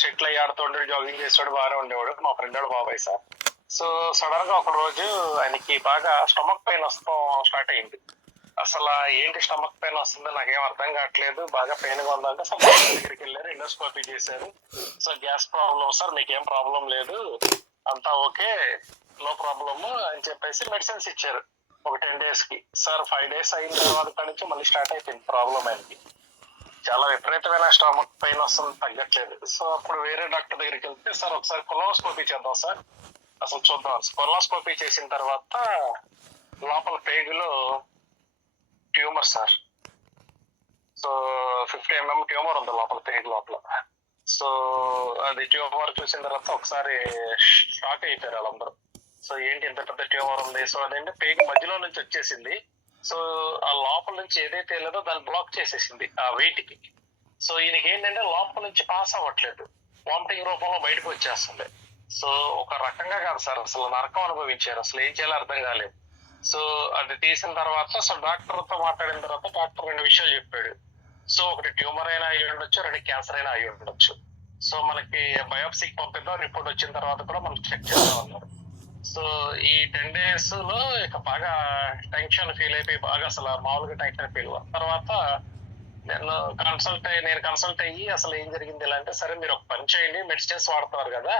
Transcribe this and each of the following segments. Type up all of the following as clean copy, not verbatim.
షెట్లు అయ్యి ఆడుతుండే జాగింగ్ చేసాడు, బాగానే ఉండేవాడు. మా ఫ్రెండ్ వాడు బాబాయ్ సార్. సో సడన్ గా ఒక రోజు ఆయనకి బాగా స్టమక్ పెయిన్ వస్తాం స్టార్ట్ అయింది. అసలు ఏంటి స్టమక్ పెయిన్ వస్తుందో నాకేం అర్థం కావట్లేదు, బాగా పెయిన్ గా ఉందంటే సో డాక్టర్ దగ్గరికి వెళ్ళారు, ఎండోస్కోపీ చేశారు. సో గ్యాస్ ప్రాబ్లం సార్, మీకేం ప్రాబ్లం లేదు, అంతా ఓకే, నో ప్రాబ్లమ్ అని చెప్పేసి మెడిసిన్స్ ఇచ్చారు ఒక 10 days కి. సార్ 5 days అయిన తర్వాత నుంచి మళ్ళీ స్టార్ట్ అయిపోయింది ప్రాబ్లం. ఆయనకి చాలా విపరీతమైన స్టమక్ పెయిన్ వస్తుంది, తగ్గట్లేదు. సో అప్పుడు వేరే డాక్టర్ దగ్గరికి వెళ్తే, సార్ ఒకసారి కొలోనోస్కోపీ చేద్దాం సార్, అసలు చూద్దాం. కొలోనోస్కోపీ చేసిన తర్వాత లోపల పేగులో tumour sir. So 50 mm tumour ఉంది లోపల, పేగు లోపల. సో అది ట్యూమర్ చూసిన తర్వాత ఒకసారి షాక్ అయిపోయారు వాళ్ళందరూ. సో ఏంటి ఇంత పెద్ద ట్యూమర్ ఉంది. సో అదేంటి పేగు మధ్యలో నుంచి వచ్చేసింది. సో ఆ లోపల నుంచి ఏదైతే లేదో దాన్ని బ్లాక్ చేసేసింది ఆ వెయిట్ కి. సో ఈయనకి ఏంటంటే లోపల నుంచి పాస్ అవ్వట్లేదు, వామిటింగ్ రూపంలో బయటకు వచ్చేస్తుంది. సో ఒక రకంగా కాదు సార్, అసలు నరకం అనుభవించారు, అసలు ఏం చేయాలో అర్థం కాలేదు. సో అది తీసిన తర్వాత సో డాక్టర్ తో మాట్లాడిన తర్వాత డాక్టర్ 2 విషయాలు చెప్పాడు. సో ఒకటి ట్యూమర్ అయినా అయ్యి ఉండొచ్చు, 2 క్యాన్సర్ అయినా అయ్యి ఉండొచ్చు. సో మనకి బయోప్సీకి పంపిద్దాం, రిపోర్ట్ వచ్చిన తర్వాత కూడా మనం చెక్ చేద్దాం అన్నారు. సో ఈ 10 days లో ఇక బాగా టెన్షన్ ఫీల్ అయిపోయి, బాగా అసలు మామూలుగా టెన్షన్ ఫీల్ తర్వాత నేను కన్సల్ట్ అయ్యి అసలు ఏం జరిగింది ఇలా అంటే, సరే మీరు ఒక పని చేయండి, మెడిసిన్స్ వాడుతున్నారు కదా,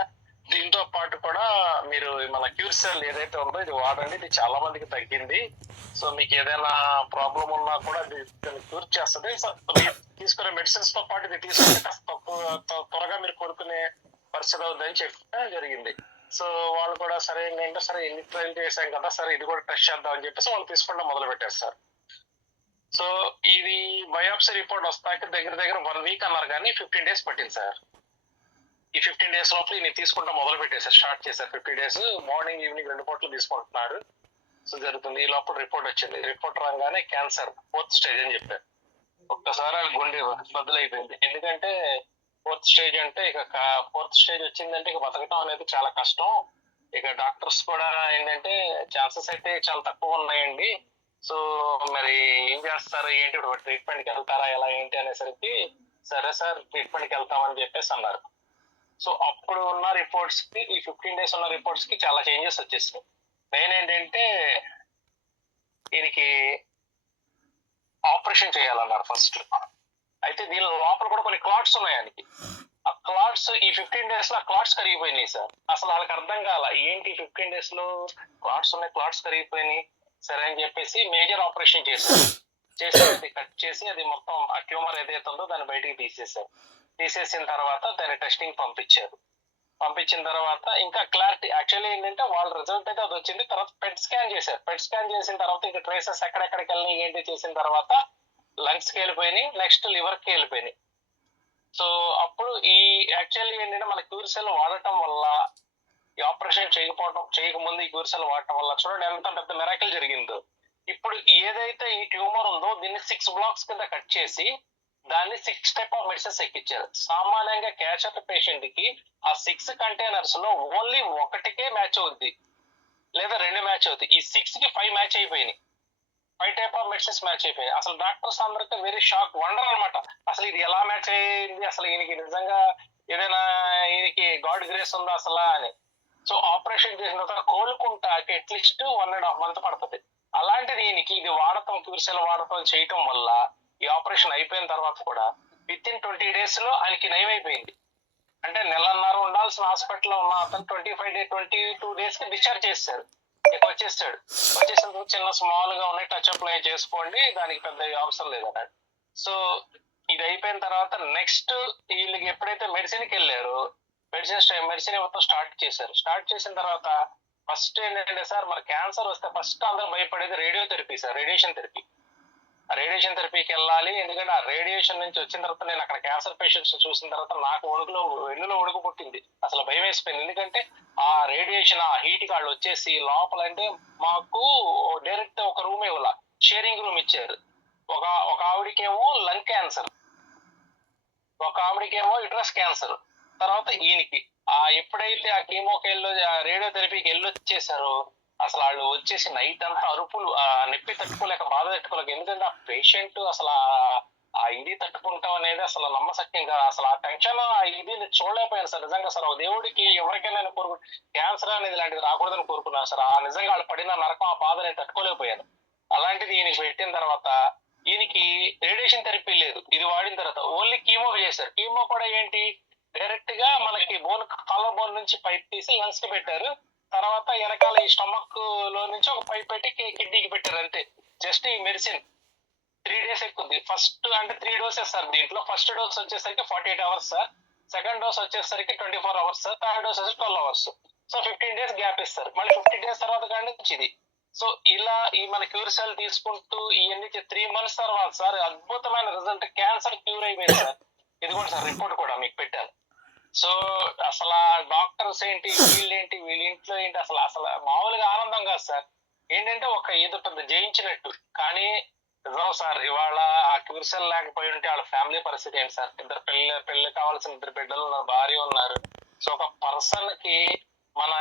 దీంతో పాటు కూడా మీరు మన క్యూర్ సెల్ ఏదైతే ఉందో ఇది వాడండి, ఇది చాలా మందికి తగ్గింది. సో మీకు ఏదైనా ప్రాబ్లం ఉన్నా కూడా అది క్యూర్ చేస్తుంది. సో మీరు తీసుకునే మెడిసిన్స్ తో పాటు ఇది తీసుకుంటే కాస్త త్వరగా మీరు కోరుకునే పరిస్థితి అవుతుందని చెప్పడం జరిగింది. సో వాళ్ళు కూడా సరే ఏంటంటే, సరే ఎన్ని ట్రైల్ చేశాం కదా, సరే ఇది కూడా టెస్ట్ చేద్దాం అని చెప్పేసి వాళ్ళు తీసుకోవడం మొదలు పెట్టారు సార్. సో ఇది బయోప్సీ రిపోర్ట్ వస్తాక దగ్గర 1 week అన్నారు, కానీ 15 days పట్టింది సార్. ఈ 15 days లోపల నేను తీసుకుంటా మొదలు పెట్టేసారు, స్టార్ట్ చేశారు. 50 days మార్నింగ్ ఈవినింగ్ 2 పూటలు తీసుకుంటున్నారు. సో జరుగుతుంది. ఈ లోపల రిపోర్ట్ వచ్చింది. రిపోర్ట్ రాగానే క్యాన్సర్ 4th stage అని చెప్పారు. ఒక్కసారి గుండె బదులైపోయింది. ఎందుకంటే 4th stage అంటే ఇక 4th stage వచ్చిందంటే ఇక బతకటం అనేది చాలా కష్టం. ఇక డాక్టర్స్ కూడా ఏంటంటే ఛాన్సెస్ అయితే చాలా తక్కువ ఉన్నాయండి. సో మరి ఏం చేస్తారు ఏంటి, ఇప్పుడు ట్రీట్మెంట్కి వెళ్తారా ఎలా ఏంటి అనేసరికి, సరే సార్ ట్రీట్మెంట్కి వెళ్తామని చెప్పేసి అన్నారు. సో అప్పుడు ఉన్న రిపోర్ట్స్ కి ఈ 15 days ఉన్న రిపోర్ట్స్ కి చాలా చేంజెస్ వచ్చేసినాయి. మెయిన్ ఏంటంటే దీనికి ఆపరేషన్ చేయాలన్నారు ఫస్ట్. అయితే దీని లోపల కూడా కొన్ని క్లాట్స్ ఉన్నాయి ఆయనకి. ఆ క్లాట్స్ ఈ 15 days లో ఆ క్లాట్స్ కరిగిపోయినాయి సార్. అసలు వాళ్ళకి అర్థం కాల, ఏంటి 15 days లో క్లాట్స్ ఉన్నాయి, క్లాట్స్ కరిగిపోయినాయి, సరే అని చెప్పేసి మేజర్ ఆపరేషన్ చేశారు. అది కట్ చేసి అది మొత్తం ఆ ట్యూమర్ ఏదైతే ఉందో దాన్ని బయటికి తీసేశారు. తీసేసిన తర్వాత దాన్ని టెస్టింగ్ పంపించిన తర్వాత ఇంకా క్లారిటీ యాక్చువల్లీ ఏంటంటే వాళ్ళ రిజల్ట్ అయితే అది వచ్చింది. తర్వాత పెట్ స్కాన్ చేశారు. పెట్ స్కాన్ చేసిన తర్వాత ఇంకా ట్రేసెస్ ఎక్కడెక్కడికి వెళ్ళినాయి ఏంటి చేసిన తర్వాత లంగ్స్ కి వెళ్ళిపోయినాయి, నెక్స్ట్ లివర్ కి వెళ్ళిపోయినాయి. సో అప్పుడు ఈ యాక్చువల్లీ ఏంటంటే మన క్యూర్ సెల్ వాడటం వల్ల, ఈ ఆపరేషన్ చేయకముందు ఈ క్యూర్ సెల్ వాడటం వల్ల చూడండి ఎంత పెద్ద మిరాకిల్ జరిగిందో. ఇప్పుడు ఏదైతే ఈ ట్యూమర్ ఉందో దీన్ని 6 blocks కింద కట్ చేసి దాన్ని 6 type ఆఫ్ మెడిసిన్స్ ఎక్కించారు. సామాన్యంగా క్యాన్సర్ పేషెంట్ కి ఆ 6 containers లో ఓన్లీ 1కే మ్యాచ్ అవుద్ది, లేదా 2 మ్యాచ్ అవుతాయి. ఈ 6 కి 5 మ్యాచ్ అయిపోయినాయి, 5 type ఆఫ్ మెడిసిన్స్ మ్యాచ్ అయిపోయినాయి. అసలు డాక్టర్స్ అందరికీ వెరీ షాక్, వండర్ అనమాట. అసలు ఇది ఎలా మ్యాచ్ అయింది, అసలు ఈయనకి నిజంగా ఏదైనా ఈయనకి గాడ్ గ్రేస్ ఉందా అసలు అని. సో ఆపరేషన్ చేసిన తర్వాత కోలుకుంటాకి అట్లీస్ట్ 1.5 month పడుతుంది. అలాంటిది ఈయనకి ఇది వాడటం, క్యూర్ సెల్ వాడటం చేయటం వల్ల ఈ ఆపరేషన్ అయిపోయిన తర్వాత కూడా విత్ ఇన్ 20 days లో ఆయనకి నయం అయిపోయింది. అంటే 1.5 ఉండాల్సిన హాస్పిటల్లో ఉన్న అతను 22 days కి డిశ్చార్జ్ చేశారు. ఇక వచ్చేసిన చిన్న స్మాల్ గా ఉన్నాయి, టచ్ అప్ చేసుకోండి, దానికి పెద్ద అవసరం లేదన్నాడు. సో ఇది అయిపోయిన తర్వాత నెక్స్ట్ వీళ్ళకి ఎప్పుడైతే మెడిసిన్కి వెళ్ళారో మెడిసిన్ ఇవ్వడం స్టార్ట్ చేసిన తర్వాత ఫస్ట్ ఏంటంటే సార్, మరి క్యాన్సర్ వస్తే ఫస్ట్ అందరూ భయపడేది రేడియోథెరపీ సార్, రేడియేషన్ థెరపీకి వెళ్ళాలి. ఎందుకంటే ఆ రేడియేషన్ నుంచి వచ్చిన తర్వాత నేను అక్కడ క్యాన్సర్ పేషెంట్స్ చూసిన తర్వాత నాకు వెన్నులో ఒడుగు పుట్టింది, అసలు భయం వేసిపోయింది. ఎందుకంటే ఆ రేడియేషన్, ఆ హీట్ కాళ్ళు వచ్చేసి లోపల అంటే మాకు డైరెక్ట్ ఒక రూమ్ ఇవ్వాల, షేరింగ్ రూమ్ ఇచ్చారు. ఒక ఆవిడకేమో లంగ్ క్యాన్సర్, ఒక ఆవిడకేమో యుటరస్ క్యాన్సర్. తర్వాత ఈయనకి ఎప్పుడైతే ఆ కీమోకి రేడియోథెరపీకి వెళ్ళొచ్చేసారో అసలు వాళ్ళు వచ్చేసి నైట్ అంతా అరుపులు, నొప్పి తట్టుకోలేక, బాధ తట్టుకోలేక. ఎందుకంటే ఆ పేషెంట్ అసలు ఆ ఇది తట్టుకుంటాం అనేది అసలు నమ్మశక్యం కాదు. అసలు ఆ టెన్షన్ ఆ ఇది చూడలేకపోయాను సార్. నిజంగా సార్ ఒక దేవుడికి ఎవరికైనా నేను క్యాన్సర్ అనేది ఇలాంటిది రాకూడదని కోరుకున్నాను సార్. ఆ నిజంగా వాళ్ళు పడిన నరకం ఆ బాధ నేను తట్టుకోలేకపోయాను. అలాంటిది ఈయనకి పెట్టిన తర్వాత ఈయనకి రేడియేషన్ థెరపీ లేదు. ఇది వాడిన తర్వాత ఓన్లీ కీమో చేశారు. కీమో కూడా ఏంటి, డైరెక్ట్ గా మనకి కాలర్ బోన్ నుంచి పైప్ తీసి లంగ్స్ కి పెట్టారు. తర్వాత వెనకాల ఈ స్టమక్ లో నుంచి ఒక పైప్ పెట్టి కిడ్నీకి పెట్టారు అంతే. జస్ట్ ఈ మెడిసిన్ 3 days ఎక్కుద్ది. ఫస్ట్ అంటే 3 doses సార్. దీంట్లో ఫస్ట్ డోస్ వచ్చేసరికి 48 hours సార్, సెకండ్ డోస్ వచ్చేసరికి 24 hours సార్, థర్డ్ డోస్ వచ్చేసి 12 hours. సో 15 days గ్యాప్ ఇస్తారు. మళ్ళీ 15 days తర్వాత కాడి నుంచి ఇది. సో ఇలా ఈ మన క్యూర్ సెల్ తీసుకుంటూ ఇవన్నీ 3 months తర్వాత సార్ అద్భుతమైన రిజల్ట్, క్యాన్సర్ క్యూర్ అయిపోయింది సార్. ఇది కూడా సార్ రిపోర్ట్ కూడా మీకు పెట్టాను. సో అసలు డాక్టర్స్ ఏంటి, వీళ్ళేంటి, వీళ్ళ ఇంట్లో ఏంటి, అసలు అసలు మామూలుగా ఆనందం కాదు సార్. ఏంటంటే ఒక ఏదో పెద్ద జయించినట్టు. కానీ నిజం సార్, ఇవాళ ఆ క్యూర్ సెల్ లేకపోయి ఉంటే వాళ్ళ ఫ్యామిలీ పరిస్థితి ఏంటి సార్? పెళ్లి కావాల్సిన 2 బిడ్డలు ఉన్నారు, భార్య ఉన్నారు. సో ఒక పర్సన్ కి మన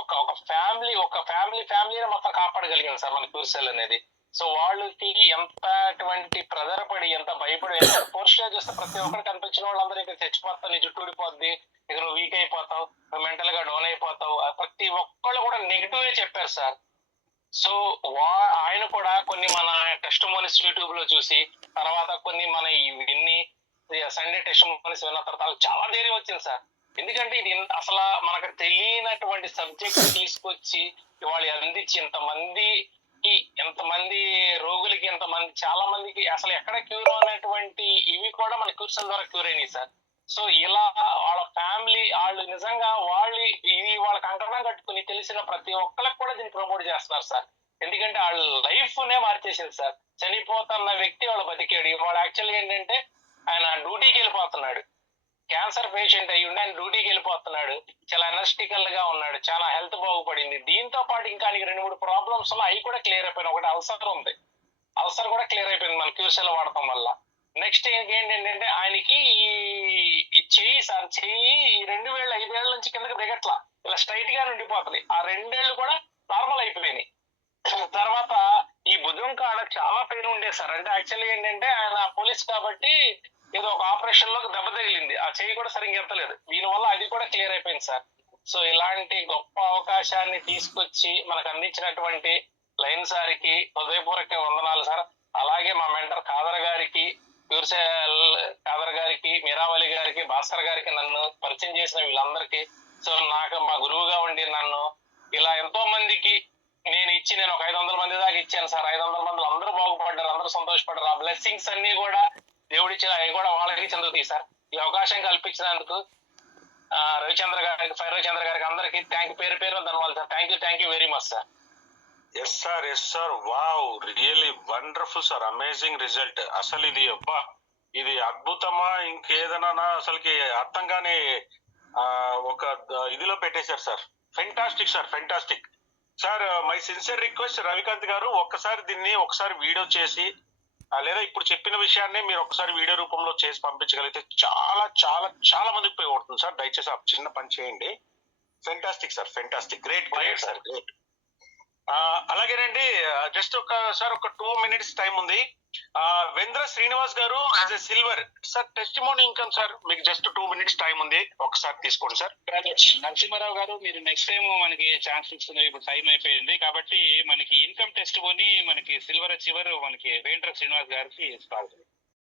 ఒక ఫ్యామిలీని మొత్తం కాపాడగలిగింది సార్ మన క్యూర్ సెల్ అనేది. సో వాళ్ళకి ఎంత అటువంటి ప్రెజర్ పడి, ఎంత భయపడి, ఎంత పోస్ట్ చేస్తే ప్రతి ఒక్కరు కనిపించిన వాళ్ళందరూ ఇక్కడ చచ్చిపోతావు, నీ జుట్టు ఊడిపోద్ది, ఇక నువ్వు వీక్ అయిపోతావు, నువ్వు మెంటల్ గా డౌన్ అయిపోతావు, ప్రతి ఒక్కళ్ళు కూడా నెగిటివ్ చెప్పారు సార్. సో ఆయన కూడా కొన్ని మన టెస్ట్ మోనిస్ యూట్యూబ్ లో చూసి, తర్వాత కొన్ని మన ఇవన్నీ సండే టెస్ట్ మోనిస్ విన్న తర్వాత చాలా ధైర్యం వచ్చింది సార్. ఎందుకంటే ఇది అసలు మనకు తెలియనటువంటి సబ్జెక్ట్ తీసుకొచ్చి ఇవాళ అందించి ఎంతమంది రోగులకి, ఎంతమంది చాలా మందికి అసలు ఎక్కడ క్యూర్ అనేటువంటి ఇవి కూడా మన క్యూర్ సెల్ ద్వారా క్యూర్ అయినాయి సార్. సో ఇలా వాళ్ళ ఫ్యామిలీ వాళ్ళు నిజంగా ఇది వాళ్ళకి కంకణం కట్టుకుని తెలిసిన ప్రతి ఒక్కరికి కూడా దీన్ని ప్రమోట్ చేస్తున్నారు సార్. ఎందుకంటే వాళ్ళ లైఫ్ నే మార్చేసింది సార్. చనిపోతున్న వ్యక్తి వాళ్ళు బతికాడు. వాళ్ళు యాక్చువల్గా ఏంటంటే ఆయన డ్యూటీకి వెళ్ళిపోతున్నాడు, క్యాన్సర్ పేషెంట్ అయ్యి ఉండి ఆయన డ్యూటీకి వెళ్ళిపోతున్నాడు, చాలా ఎనర్జిటికల్ గా ఉన్నాడు, చాలా హెల్త్ బాగుపడింది. దీంతో పాటు ఇంకా 2-3 ప్రాబ్లమ్స్ అవి కూడా క్లియర్ అయిపోయినాయి. ఒకటి అల్సర్ ఉంది, అల్సర్ కూడా క్లియర్ అయిపోయింది మన క్యూర్ సెల్ వాడటం వల్ల. నెక్స్ట్ ఏంటంటే ఆయనకి ఈ చెయ్యి సార్, చెయ్యి ఈ 2 వేళ్ళు 5 ఏళ్ల నుంచి కిందకి దిగట్లా, ఇలా స్ట్రైట్ గా ఉండిపోతుంది. ఆ 2 ఏళ్ళు కూడా నార్మల్ అయిపోయినాయి. తర్వాత ఈ భుజం కాడ చాలా పెయిన్ ఉండేది సార్. అంటే యాక్చువల్లీ ఏంటంటే ఆయన పోలీస్ కాబట్టి ఏదో ఒక ఆపరేషన్ లో దెబ్బ తగిలింది, ఆ చెయ్యి కూడా సరిగ్గా ఎత్తలేదు. దీనివల్ల అది కూడా క్లియర్ అయిపోయింది సార్. సో ఇలాంటి గొప్ప అవకాశాన్ని తీసుకొచ్చి మనకు అందించినటువంటి లైన్ సార్కి హృదయపూర్వక వందనాలు సార్. అలాగే మా మెంటర్ ఖాదర్ గారికి, ఖాదర్ గారికి, మీరావళి గారికి, భాస్కర్ గారికి, నన్ను పరిచయం చేసిన వీళ్ళందరికీ, సో నాకు మా గురువుగా ఉండి నన్ను ఇలా ఎంతో మందికి నేను ఒక 500 మంది దాకా ఇచ్చాను సార్. 500 మంది అందరూ బాగుపడ్డారు, అందరూ సంతోషపడ్డారు. ఆ బ్లెస్సింగ్స్ అన్ని కూడా దేవుడిచ్చిన అవి కూడా వాళ్ళకి చెందుతాయి సార్. ఈ అవకాశం కల్పించినందుకు రవిచంద్ర గారికి అందరికి పేరు ధన్యవాదాలు sir. Thank you very much sir. Yes sir wow, really wonderful sir, amazing result. అసలు ఇది అద్భుతమా ఇంకేదైనా అసలుకి అర్థం కాని ఒక ఇదిలో పెట్టేశారు sir. Fantastic sir, fantastic sir. My sincere request Ravikanth garu, దీన్ని ఒకసారి వీడియో చేసి లేదా ఇప్పుడు చెప్పిన విషయాన్ని మీరు ఒకసారి వీడియో రూపంలో చేసి పంపించగలిగితే చాలా చాలా చాలా మందికి ఉపయోగపడుతుంది సార్. దయచేసి ఆ చిన్న పని చేయండి. Fantastic sir, fantastic, great sir, great. అలాగేనండి, జస్ట్ ఒక 2 minutes టైం ఉంది. వెంద్ర శ్రీనివాస్ గారు as a silver sir testimony income sir, మీకు జస్ట్ 2 minutes టైం ఉంది, ఒకసారి తీసుకోండి సార్. నరసింహారావు గారు, మీరు నెక్స్ట్ టైం మనకి ఛాన్స్ ఇస్తుంది. ఇప్పుడు టైం అయిపోయింది కాబట్టి మనకి ఇన్కమ్ టెస్టిమోనీ మనకి సిల్వర్ అచీవర్ మనకి వేంద్ర శ్రీనివాస్ గారికి స్వాగతం.